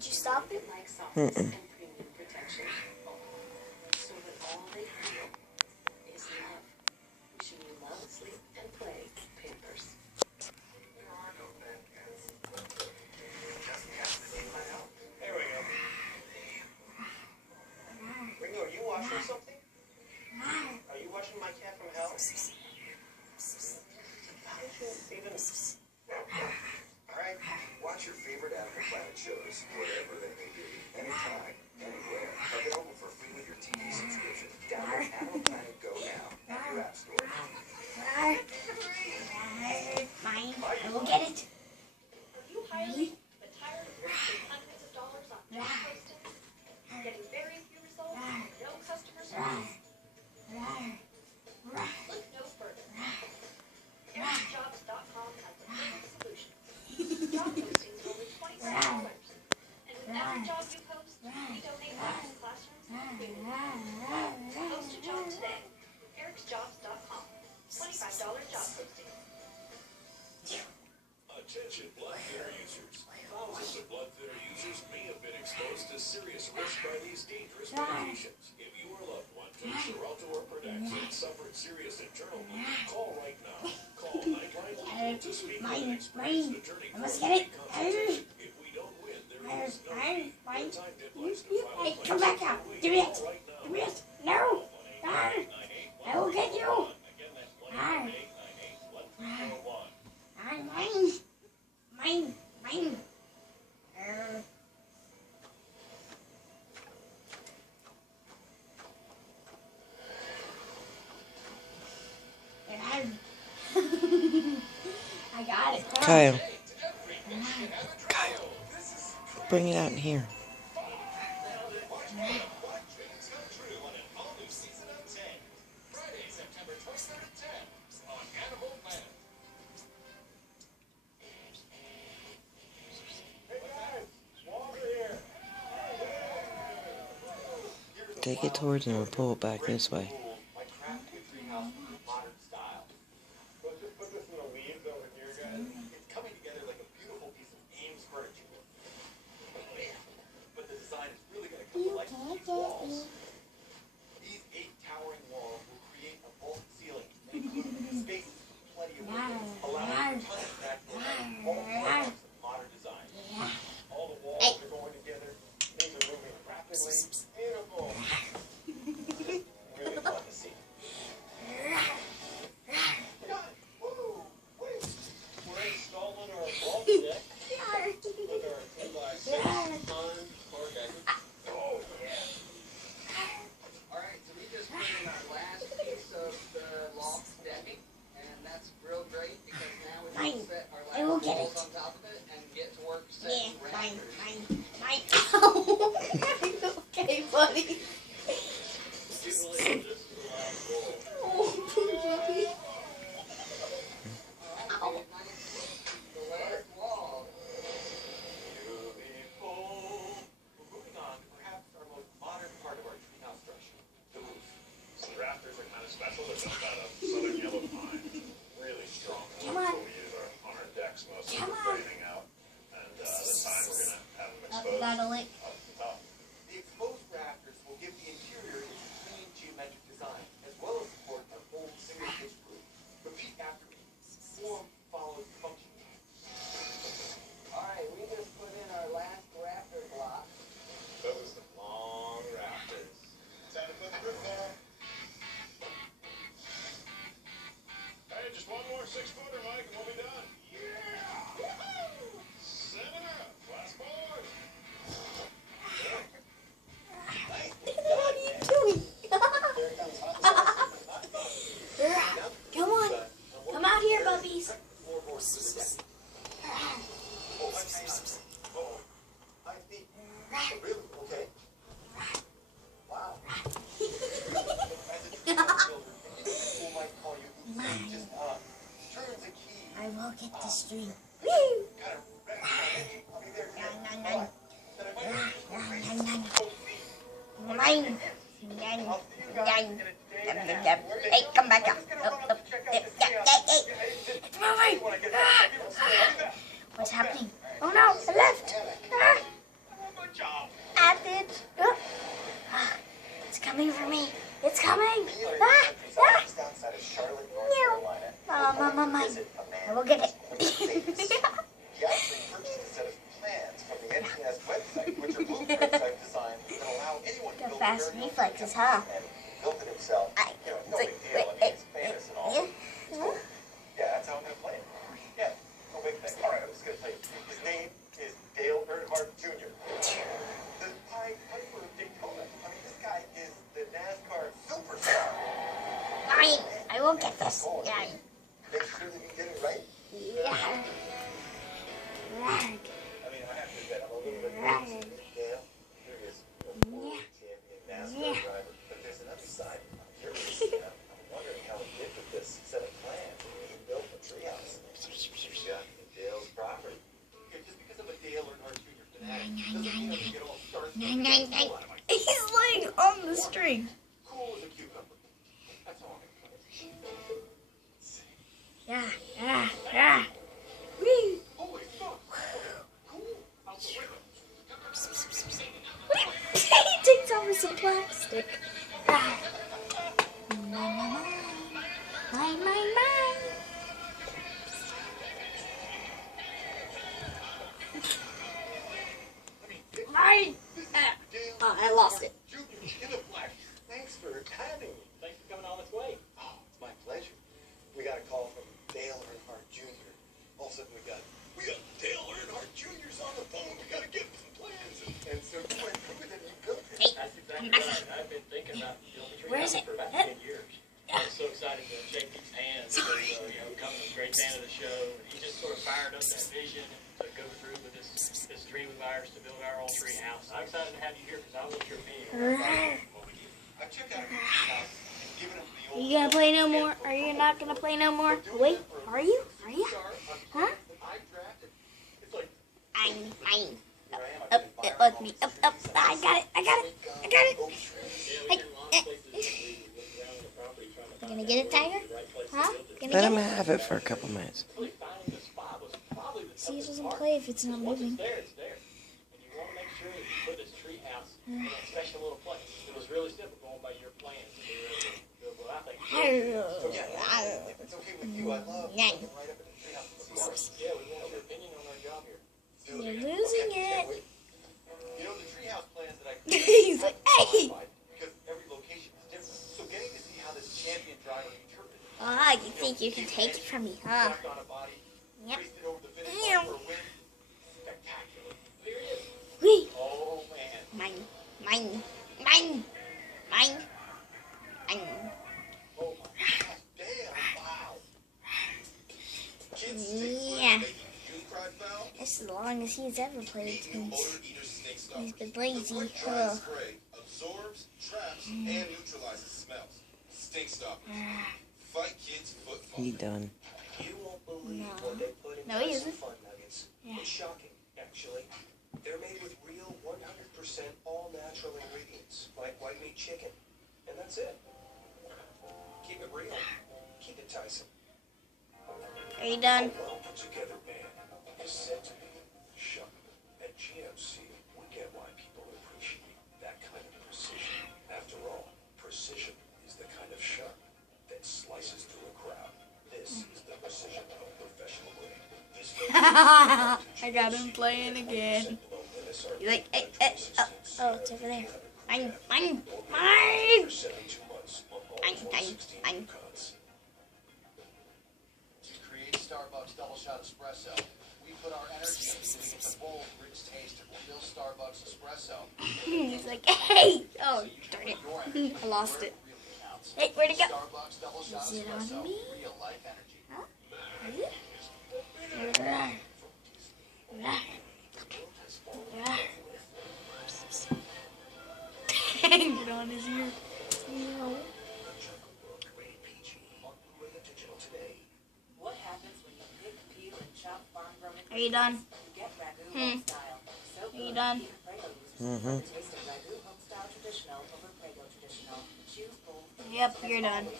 Did you stop it? Mm-mm. Something? Are you watching My Cat from Hell? How did you even... Alright, watch your favorite Animal Planet shows, wherever they may be, anytime, anywhere. Available for free with your TV subscription. Download Animal Planet Go now at your app store. Fine, I will get it. Are you hiring but tired of wasting hundreds of dollars on job postings? Getting very few results? No customer service? Look no further. EricJobs.com has the perfect solution. Job postings are only $25. And with every job you post, we donate back to classrooms and communities. Post a job today. EricJobs.com. $25 job posting. Attention blood thinner users. Thousands of blood thinner users may have been exposed to serious risk by these dangerous medications. If your loved one took Xarelto or Pradaxa and suffered serious internal bleeding, call right now. Call 911 to speak with an experienced attorney for a consultation. If we don't win, there is no fee. The time deadlines to file claims. Come back out. Give me it. Give me it. No. I will get you. Mine. I got it. Kyle. Bring it out in here. Take it towards him and pull it back this way. These 8 towering walls will create a vault ceiling, including space, plenty of windows, allowing you to connect all parts of modern design. All the walls are going together, things are moving rapidly. Beautiful. Really fun to see. Woo! Wait. We're installing our vault deck with our 2x6 ton park exit. I will get it. Yeah, fine. Okay, buddy. Rafters are kind of special. They're built out of southern yellow pine. Really strong. Come on. We use on our decks mostly for framing out. And this time we're going to have them exposed That'll lick. up to the top. The exposed rafters will give the interior its clean geometric design, as well as support our old single-pitch roof. Repeat after me. Form follows function. Alright, we just put in our last rafter block. Those are long rafters. Time to put the roof on. Hey, just one more 6-footer, Mike, and we'll be done. Yeah! Woohoo! 7 up. Last board. What are you doing? Come on. Come out here, bubbies. Really? Okay. Wow. I will get the string. Mine. Hey, come back up. It's moving. What's happening? Oh no, I left. coming for me. It's coming. Be in Ah, ah. just outside of Charlotte, North Meow. Carolina. Mama. Visit a man I will get it. with Vegas. He actually purchased a set of plans from the NTS website, which are blueprints I've designed that allow anyone to Got build fast their own reflexes, campus. huh? And built it himself. You know, no big deal. I mean, he's famous and all. It's cool. Yeah, that's how I'm gonna play it. Yeah, no big thing. All right, I'm just gonna play it. His name is Dale Earnhardt Jr. The Pied Piper of Daytona. I mean, this guy is the NASCAR superstar. I will get this. Yeah. Make sure that you get it right. Yeah. Rag. I mean, I have to admit, I'm a little bit Rag. nervous. Dale, here is a world champion NASCAR Yeah. driver, but there's another side. I'm curious. I'm wondering how he did with this set of plans. I mean, he built a treehouse. He's got Dale's property. Okay, just because I'm a Dale Earnhardt Jr. fanatic doesn't mean I can get all starstruck. He's laying on the string. Cool as a cucumber. That's all I'm gonna play. Yeah. Whee. Holy fuck! Cool. I'll quit. He takes off some plastic. Ah. Mine. Mine. Oh, I lost it. Junior in the flesh. Thanks for having me. Thanks for coming all this way. Oh, it's my pleasure. We got a call from Dale Earnhardt Jr. All of a sudden we got Dale Earnhardt Jr.'s on the phone. We gotta get some plans. And so you went through it and you built it. That's exactly right. I've been thinking about building a tree Where is house it? for about 10 years. I was so excited to shake his hands because, Cummins was a great fan of the show. And he just sort of fired up that vision to go through with this dream of ours to build our own tree house. I'm excited to have you here because I want your opinion on what we do. I checked out your house and given him the Are old. you gonna play no more? Are you not gonna play no more? Wait, are you? Huh? I drafted. It's like Fine. here I am. Up, it let me. Up. I got it. Yeah, we Hey, did a lot of places where we looked around the property trying to You find gonna get it, Tiger? the right place to Huh? build it. Gonna Let get him it? have it for a couple minutes. Really finding the spot was probably the See, it toughest doesn't part. play if it's not Once moving. it's there, it's there. And you want to make sure that you put this tree house in that special little place. It was really simple going by your plans. And we were able to build what I think. If it's okay with you, I love Yeah. looking right up at the treehouse and see how it's Yeah, we want your opinion on our job here. You're losing it. You know, the treehouse plans that I He's like, hey. because every location is different. So getting to see how this champion driver interpreted it. Ah, you think you can take it from me, huh? Stepped on a body, Yep. raced it over the finish line for a win. Spectacular. Here it is. Whee! Oh man. Mine. Oh my gosh. Damn. Wow. Kids Yeah. making you cry foul. That's as long as he's ever played since Odor Eater Snake Stopper. he's been lazy. Quick dry Huh. spray absorbs, traps, and neutralizes smells. Stink Stopper. Fight kids' foot He funk. done. You won't believe No. what they put in No, he some isn't. Fun Nuggets. Yeah. It's shocking, actually. They're made with real 100% all-natural ingredients, like white meat chicken. And that's it. Keep it real. Keep it Tyson. Are you done? A well-put-together man is said to be sharp. At GMC, we get why people appreciate that kind of precision. After all, precision is the kind of sharp that slices through a crowd. This is the precision of professional grade. This I got him playing again. He's like, oh, it's over there. Mine. For 72 months on all Mine. 416 cuts. To create Starbucks Double Shot Espresso, we put our energy into making the bold, rich taste of real Starbucks espresso. He's like, hey! Oh, darn it. Your energy, I lost where it. really counts. Hey, where'd it go? Starbucks Double Shot Is it on Espresso, me? real life energy. Is it? Hang it on his ear. No. What happens when you pick, peel, and chop farm-grown Are you done? You get ragu home style. So Are you good, done? even Prego users prefer the taste of ragu home style traditional over Prego traditional. Choose bold. Yep, you're done.